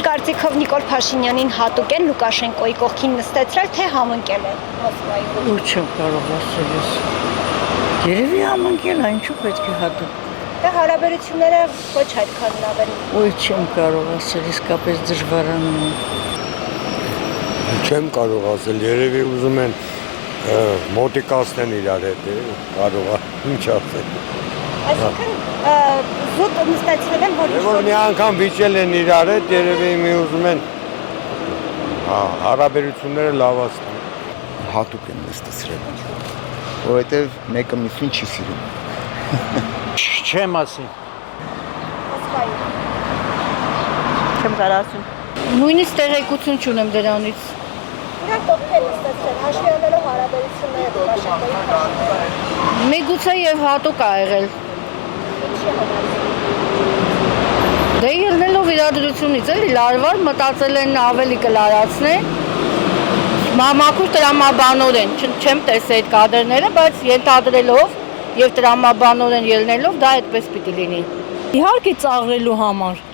Ձեր կարծիքով Նիկոլ Փաշինյանին հատուկ են Լուկաշենկոյի կողքին նստեցրել, թե համընկել են Մոսկվայում։ Ու չեմ կարող ասել ես։ Երևի համընկել, ինչու պետք է հատուկ։ Դա հարաբերությունները ոչ այդքան լավ են։ Ոյ չեմ կարող ասել, իսկապես դժվարանում է։ Չեմ կարող ասել, երևի ուզում են մոտիկացնեն իրար հետ, կարող է, ինչ ասել։ Այսինքն զուտ նստեցրել են, որ մի անգամ վիճել են իրար հետ, երևի մի ուզում են հարաբերությունները լավացնել։ Հատուկ են նստեցրել, որովհետև մեկը մյուսին չի սիրում։ Չեմ ասի։ Մոսկվայում։ Չեմ կարող ասել։ Նույնիսկ տեղեկություն չունեմ դրանից։ Իրանք կողքին են նստեցրել, հաշվի առնելով հարաբերությունները Լուկաշենկոյի Փաշինյանի։ Միգուցե եւ հատուկ ա եղել։ Ինչի համար։ Դե ելնելով իրադրությունից էլի լարվար մտածել են ավելի կլարացնեն։ Մամակուր տրամաբանորեն, չեմ տեսել այդ կադրները, բայց ենթադրելով եւ տրամաբանորեն ելնելով դա այդպես պիտի լինի։ Իհարկե ծաղրելու համար։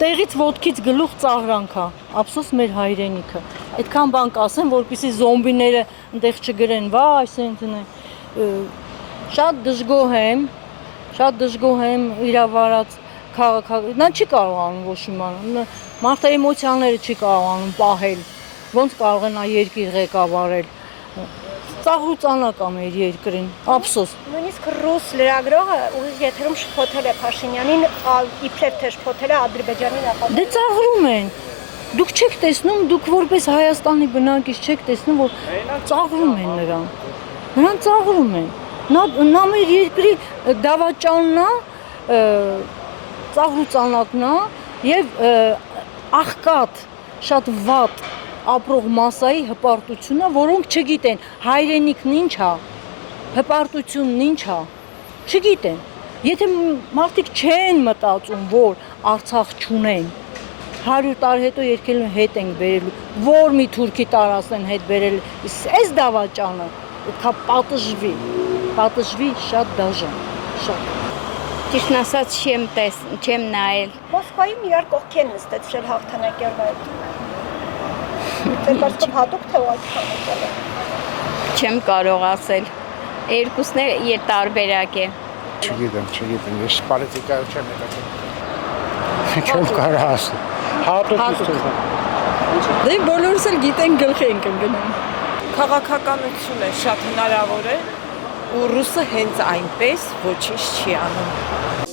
Տեղից ոտքից գլուխ ծաղրանք է, ափսոս մեր հայրենիքը։ Այդքան բան կասեմ, որպեսզի զոմբիները այնտեղ չգրեն, վայ, սենցն է։ Շատ դժգոհ եմ իրավարած քաղաք, նա չի կարողանում ոչ իմանալ, մարդը էմոցիաները չի կարողանում պահել, ոնց կարող է նա երկիր ղեկավարել, ծաղրուծանակ ա մեր երկրին, ափսոս։ Նույնիսկ ռուս լրագրողը եթերում շփոթել է Փաշինյանին, իբրև թե շփոթել է Ադրբեջանի նախագահին։ Դե ծաղրում են, դուք չեք տեսնում, դուք որպես Հայաստանի բնակիչ չեք տեսնում, որ ծաղրում են նրան ծաղրում են, նա մեր երկրի դավաճանն է, ծաղրուծանակն է և աղքատ, շատ վատ ապրող մասայի հպարտությունը, որոնք չգիտեն հայրենիքն ինչ է, հպարտությունն ինչ է, չգիտեն։ Եթե մարդիկ չեն մտածում, որ Արցախ չունեն, 100 տարի հետո երկելու հետ ենք բերելու, որ մի թուրքի տարածեն հետ բերել, այս դավաճանը, պատժվի շատ դաժան, շատ։ Ճիշտն ասած չեմ նայել։ Մոսկվայում իրար կողքի են նստեցրել հաղթանակյալները։ Ձեր կարծիքով հատուկ թե այդքան եկել է։ Չեմ կարող ասել։ Երկուսն էլ տարբերակ է։ Չգիտեմ, ես պոլիտիկայով չեմ եկել։ Չեմ կարող ասել։ Հատուկ։ Դե բոլորս էլ գիտենք գլխի ենք ընկնում։ Քաղաքականություն է շատ հնարավոր է ու ռուսը հենց այնպես ոչինչ չի անում։